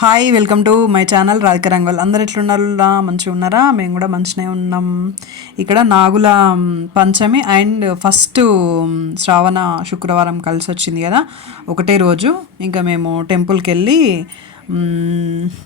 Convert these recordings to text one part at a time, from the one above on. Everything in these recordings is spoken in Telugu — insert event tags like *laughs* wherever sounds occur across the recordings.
Hi welcome to my channel Radhika రంగల్ అందరు ఎట్లున్నారా మంచిగా ఉన్నారా? మేము కూడా మంచిగానే ఉన్నాం. ఇక్కడ నాగుల పంచమి అండ్ ఫస్ట్ శ్రావణ శుక్రవారం కలిసి వచ్చింది కదా? ఒకటే రోజు. ఇంకా మేము టెంపుల్కి వెళ్ళి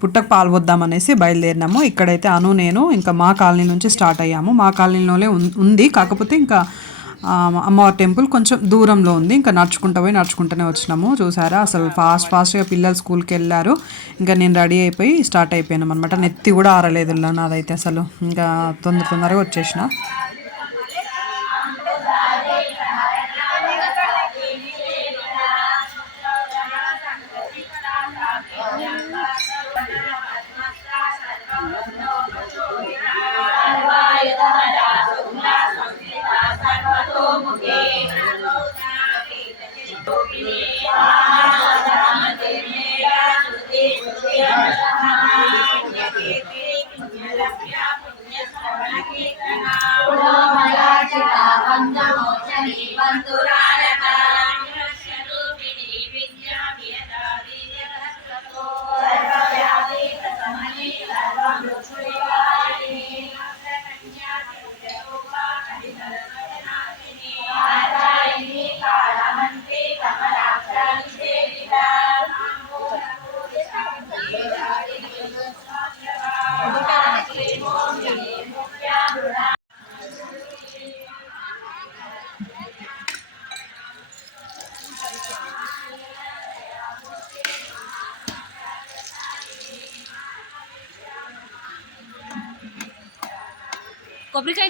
పుట్టకు పాల్పొద్దామనేసి బయలుదేరినాము. ఇక్కడైతే అను నేను ఇంకా మా కాలనీ నుంచి స్టార్ట్ అయ్యాము. మా కాలనీలోనే ఉంది. కాకపోతే ఇంకా అమ్మవారి టెంపుల్ కొంచెం దూరంలో ఉంది. ఇంకా నడుచుకుంటూ పోయి నడుచుకుంటూనే వచ్చినాము. చూసారా? అసలు ఫాస్ట్ ఫాస్ట్గా పిల్లలు స్కూల్కి వెళ్ళారు. ఇంకా నేను రెడీ అయిపోయి స్టార్ట్ అయిపోయాను అనమాట నెత్తి కూడా ఆరలేదు నాదైతే అసలు. ఇంకా తొందర తొందరగా వచ్చేసిన. కొబ్బరికాయ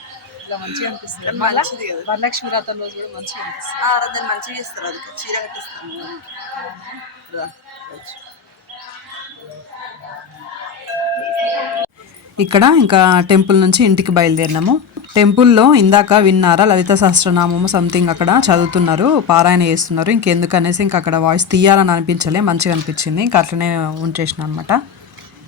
ఇలా మంచిగా అనిపిస్తుంది. మంచిది కదా. వరలక్ష్మి వ్రతం రోజు కూడా మంచిగా అనిపిస్తుంది. ఆరాధన మంచిగా చేస్తారు అది. చీర కట్టిస్తాము. ఇక్కడ ఇంకా టెంపుల్ నుంచి ఇంటికి బయలుదేరినాము. టెంపుల్లో ఇందాక విన్నారా లలిత సహస్రనామము సంథింగ్ అక్కడ చదువుతున్నారు పారాయణ చేస్తున్నారు. ఇంకెందుకనేసి ఇంకా అక్కడ వాయిస్ తీయాలని అనిపించలే మంచిగా అనిపించింది. ఇంకా అట్లనే ఉంచేసిన అనమాట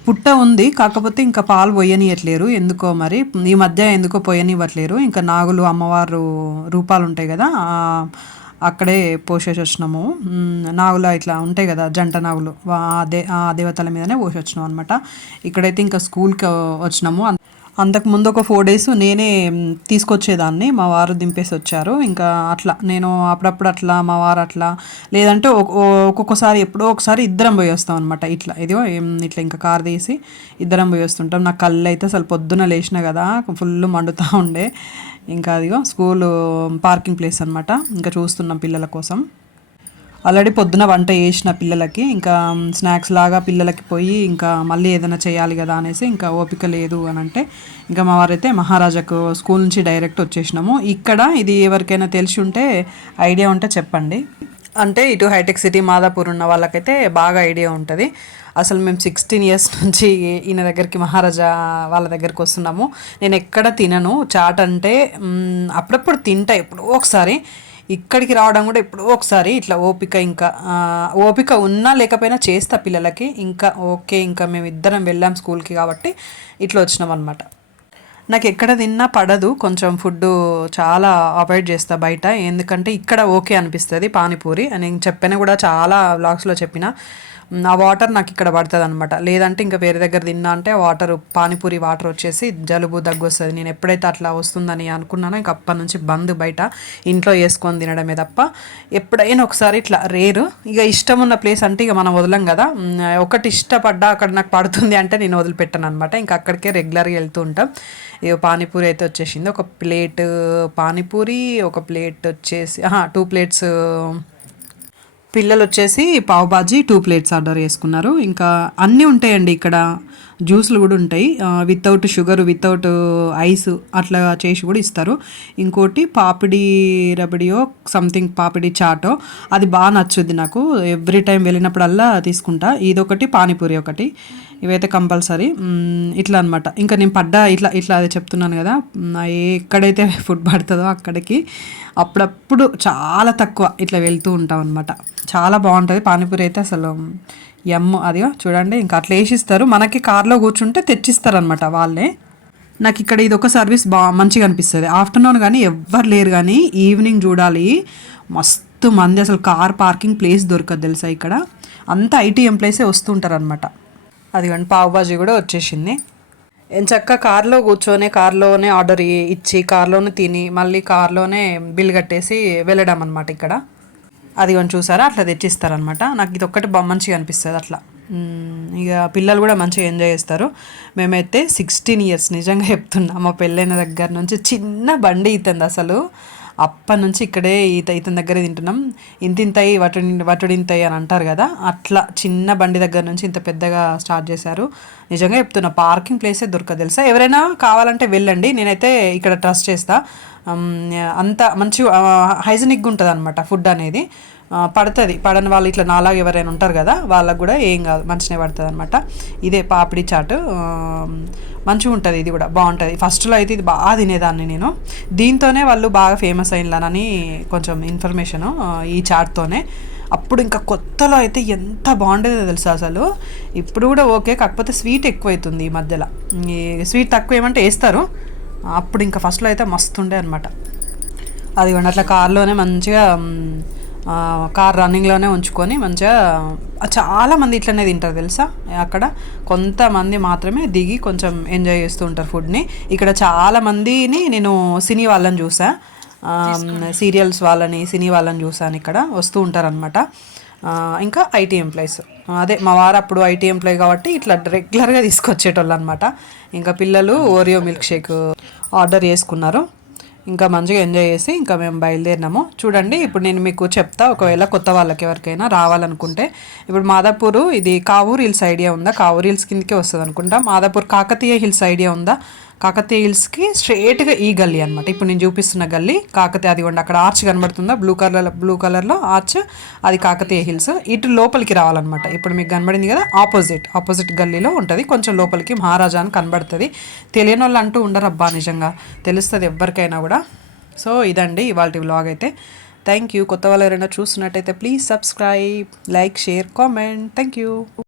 పుట్ట ఉంది కాకపోతే ఇంకా పాలు పోయనియట్లేరు. ఎందుకో మరి? ఈ మధ్య ఎందుకో పోయనివ్వట్లేరు. ఇంకా నాగులు అమ్మవారు రూపాలు ఉంటాయి కదా అక్కడే పోసేసి వచ్చినాము మ్, ఇట్లా ఉంటాయి కదా జంట నాగులు. ఆ దే ఆ దేవతల మీదనే పోసి వచ్చినాం అనమాట ఇక్కడైతే ఇంకా స్కూల్కి వచ్చినాము. అంతకుముందు అంతకు ముందు ఒక ఫోర్ డేస్ నేనే తీసుకొచ్చేదాన్ని. మా వారు దింపేసి వచ్చారు. ఇంకా అట్లా నేను అప్పుడప్పుడు అట్లా మా వారు అట్లా. లేదంటే ఒక్కొక్కసారి ఎప్పుడో ఒకసారి ఇద్దరం పోయి వస్తాం అనమాట ఇట్లా ఇదిగో ఇట్లా ఇంకా కార్ తీసి ఇద్దరం పోయి వస్తుంటాం. నా కళ్ళు అయితే అసలు పొద్దున లేచిన కదా ఫుల్ మండుతూ ఉండే. ఇంకా అదిగో స్కూల్ పార్కింగ్ ప్లేస్ అనమాట ఇంకా చూస్తున్నాం పిల్లల కోసం. ఆల్రెడీ పొద్దున వంట చేసిన పిల్లలకి ఇంకా స్నాక్స్ లాగా పిల్లలకి పోయి ఇంకా మళ్ళీ ఏదైనా చేయాలి కదా అనేసి ఇంకా ఓపిక లేదు అని అంటే ఇంకా మా వారైతే మహారాజాకు స్కూల్ నుంచి డైరెక్ట్ వచ్చేసినాము. ఇక్కడ ఇది ఎవరికైనా తెలిసి ఉంటే ఐడియా ఉంటే చెప్పండి. అంటే ఇటు హైటెక్ సిటీ మాదాపూర్ ఉన్న వాళ్ళకైతే బాగా ఐడియా ఉంటుంది. అసలు మేము సిక్స్టీన్ ఇయర్స్ నుంచి ఈయన దగ్గరికి మహారాజా వాళ్ళ దగ్గరికి వస్తున్నాము. నేను ఎక్కడ తినను. చాట్ అంటే అప్పుడప్పుడు తింటా ఎప్పుడో ఒకసారి. ఇక్కడికి రావడం కూడా ఎప్పుడో ఒకసారి ఇట్లా ఓపిక ఇంకా ఓపిక ఉన్నా లేకపోయినా చేస్తా పిల్లలకి. ఇంకా ఓకే ఇంకా మేము ఇద్దరం వెళ్ళాం స్కూల్కి కాబట్టి ఇట్లా వచ్చినాం అనమాట నాకు ఎక్కడ తిన్నా పడదు. కొంచెం ఫుడ్ చాలా అవాయిడ్ చేస్తా బయట. ఎందుకంటే ఇక్కడ ఓకే అనిపిస్తుంది పానీపూరి. అని నేను చెప్పిన కూడా చాలా వ్లాగ్స్లో చెప్పిన. ఆ వాటర్ నాకు ఇక్కడ పడుతుంది అనమాట లేదంటే ఇంకా వేరే దగ్గర తిన్నా అంటే వాటర్ పానీపూరి వాటర్ వచ్చేసి జలుబు దగ్గు వస్తుంది నేను ఎప్పుడైతే అట్లా వస్తుందని అనుకున్నానో ఇంక అప్పటి నుంచి బంద్ బయట. ఇంట్లో వేసుకొని తినడమే తప్ప ఎప్పుడైనా ఒకసారి ఇట్లా రేరు. ఇక ఇష్టం ఉన్న ప్లేస్ అంటే ఇక మనం వదలం కదా. ఒకటి ఇష్టపడ్డా అక్కడ నాకు పడుతుంది అంటే నేను వదిలిపెట్టాను అనమాట ఇంకా అక్కడికే రెగ్యులర్గా వెళ్తూ ఉంటాం. ఇక పానీపూరి అయితే వచ్చేసింది. ఒక ప్లేట్ పానీపూరి ఒక ప్లేట్ వచ్చేసి టూ ప్లేట్స్ పిల్లలు వచ్చేసి పావు బాజీ టూ ప్లేట్స్ ఆర్డర్ చేసుకున్నారు. ఇంకా అన్నీ ఉంటాయండి ఇక్కడ. జ్యూస్లు కూడా ఉంటాయి. వితౌట్ షుగర్ వితౌట్ ఐస్ అట్లా చేసి కూడా ఇస్తారు. ఇంకోటి పాపిడి రబడియో సంథింగ్ పాపిడి చాటో. అది బాగా నచ్చుద్ది నాకు. ఎవ్రీ టైం వెళ్ళినప్పుడల్లా తీసుకుంటా. ఇదొకటి పానీపూరి ఒకటి. ఇవైతే కంపల్సరీ. ఇట్లా అనమాట ఇంకా నేను పడ్డా ఇట్లా ఇట్లా అదే చెప్తున్నాను కదా. ఎక్కడైతే *laughs* ఫుడ్ పడుతుందో అక్కడికి అప్పుడప్పుడు చాలా తక్కువ ఇట్లా వెళ్తూ ఉంటాం అనమాట చాలా బాగుంటుంది. పానీపూరి అయితే అసలు ఎమ్ అదిగో చూడండి. ఇంకా అట్లా వేసిస్తారు. మనకి కార్లో కూర్చుంటే తెచ్చిస్తారు అనమాట వాళ్ళే. నాకు ఇక్కడ ఇది ఒక సర్వీస్ బా మంచిగా అనిపిస్తుంది. ఆఫ్టర్నూన్ కానీ ఎవ్వరు లేరు కానీ ఈవినింగ్ చూడాలి. మస్తు మంది అసలు కార్ పార్కింగ్ ప్లేస్ దొరకదు తెలుసా ఇక్కడ? అంతా ఐటీ ఎంప్లాయీసే వస్తుంటారు అనమాట అదిగోండి పావు బాజీ కూడా వచ్చేసింది. చక్క కార్లో కూర్చొని కార్లోనే ఆర్డర్ ఇచ్చి కార్లోనే తిని మళ్ళీ కార్లోనే బిల్ కట్టేసి వెళ్ళడం అనమాట ఇక్కడ. అది కొంచెం చూసారా అట్లా తెచ్చిస్తారనమాట నాకు ఇది ఒక్కటి బా మంచిగా అనిపిస్తుంది అట్లా. ఇక పిల్లలు కూడా మంచిగా ఎంజాయ్ చేస్తారు. మేమైతే సిక్స్టీన్ ఇయర్స్ నిజంగా చెప్తున్నా మా పెళ్ళైన దగ్గర నుంచి చిన్న బండి ఇతుంది అసలు. అప్పటి నుంచి ఇక్కడే ఈత ఇతని దగ్గరే తింటున్నాం. ఇంత ఇంతయి వటుడి వటుడింతయి అని అంటారు కదా అట్లా చిన్న బండి దగ్గర నుంచి ఇంత పెద్దగా స్టార్ట్ చేశారు. నిజంగా చెప్తున్నా పార్కింగ్ ప్లేసే దొరకదు తెలుసా? ఎవరైనా కావాలంటే వెళ్ళండి నేనైతే ఇక్కడ ట్రస్ట్ చేస్తా. అంత మంచి హైజనిక్గా ఉంటుంది అనమాట ఫుడ్ అనేది. పడుతుంది. పడని వాళ్ళు ఇట్లా నాలాగా ఎవరైనా ఉంటారు కదా వాళ్ళకు కూడా ఏం కాదు మంచిగా పడుతుంది అనమాట ఇదే పాపిడి చాటు మంచిగా ఉంటుంది ఇది కూడా బాగుంటుంది. ఫస్ట్లో అయితే ఇది బాగా తినేదాన్ని నేను. దీంతోనే వాళ్ళు బాగా ఫేమస్ అయినని కొంచెం ఇన్ఫర్మేషను ఈ చాట్తోనే. అప్పుడు ఇంకా కొత్తలో అయితే ఎంత బాగుండేదో తెలుసు అసలు. ఇప్పుడు కూడా ఓకే కాకపోతే స్వీట్ ఎక్కువ అవుతుంది ఈ మధ్యలో. ఈ స్వీట్ తక్కువ ఏమంటే వేస్తారు. అప్పుడు ఇంకా ఫస్ట్లో అయితే మస్తుండే అనమాట అది కూడా అట్లా కార్లోనే మంచిగా కార్ రన్నింగ్లోనే ఉంచుకొని మంచిగా ఆ, చాలా మంది ఇట్లనే తింటారు తెలుసా? అక్కడ కొంతమంది మాత్రమే దిగి కొంచెం ఎంజాయ్ చేస్తూ ఉంటారు ఫుడ్ని. ఇక్కడ చాలా మందిని నేను సినీ వాళ్ళని చూసా. సీరియల్స్ వాళ్ళని సినీ వాళ్ళని చూసాను ఇక్కడ. వస్తూ ఉంటారనమాట ఇంకా ఐటీ ఎంప్లాయీస్ అదే మా వారు అప్పుడు ఐటీ ఎంప్లాయీ కాబట్టి ఇట్లా రెగ్యులర్గా తీసుకొచ్చేటోళ్ళు అనమాట ఇంకా పిల్లలు ఓరియో మిల్క్ షేక్ ఆర్డర్ చేసుకున్నారు. ఇంకా మంచిగా ఎంజాయ్ చేసి ఇంకా మేము బయలుదేరినాము. చూడండి ఇప్పుడు నేను మీకు చెప్తా ఒకవేళ కొత్త వాళ్ళకి ఎవరికైనా రావాలనుకుంటే. ఇప్పుడు మాదాపూర్ ఇది కావూర్ హిల్స్ ఐడియా ఉందా? కావూర్ హిల్స్ కిందకే వస్తుంది అనుకుంటా మాదాపూర్ కాకతీయ హిల్స్ ఐడియా ఉందా? కాకతీయ హిల్స్కి స్ట్రేట్గా ఈ గల్లీ అనమాట ఇప్పుడు నేను చూపిస్తున్న గల్లీ కాకతీయ అది అక్కడ ఆర్చ్ కనబడుతుందా? బ్లూ కలర్ బ్లూ కలర్లో ఆర్చ్ అది కాకతీయ హిల్స్. ఇటు లోపలికి రావాలన్నమాట. ఇప్పుడు మీకు కనబడింది కదా ఆపోజిట్. ఆపోజిట్ గల్లీలో ఉంటుంది. కొంచెం లోపలికి మహారాజా అని కనబడుతుంది. తెలియని వాళ్ళు అంటూ ఉండరు అబ్బా నిజంగా. తెలుస్తుంది ఎవరికైనా కూడా. సో ఇదండి ఇవాళ వ్లాగ్ అయితే. థ్యాంక్ యూ కొత్త వాళ్ళు ఎవరైనా చూస్తున్నట్టయితే please subscribe like share comment. Thank you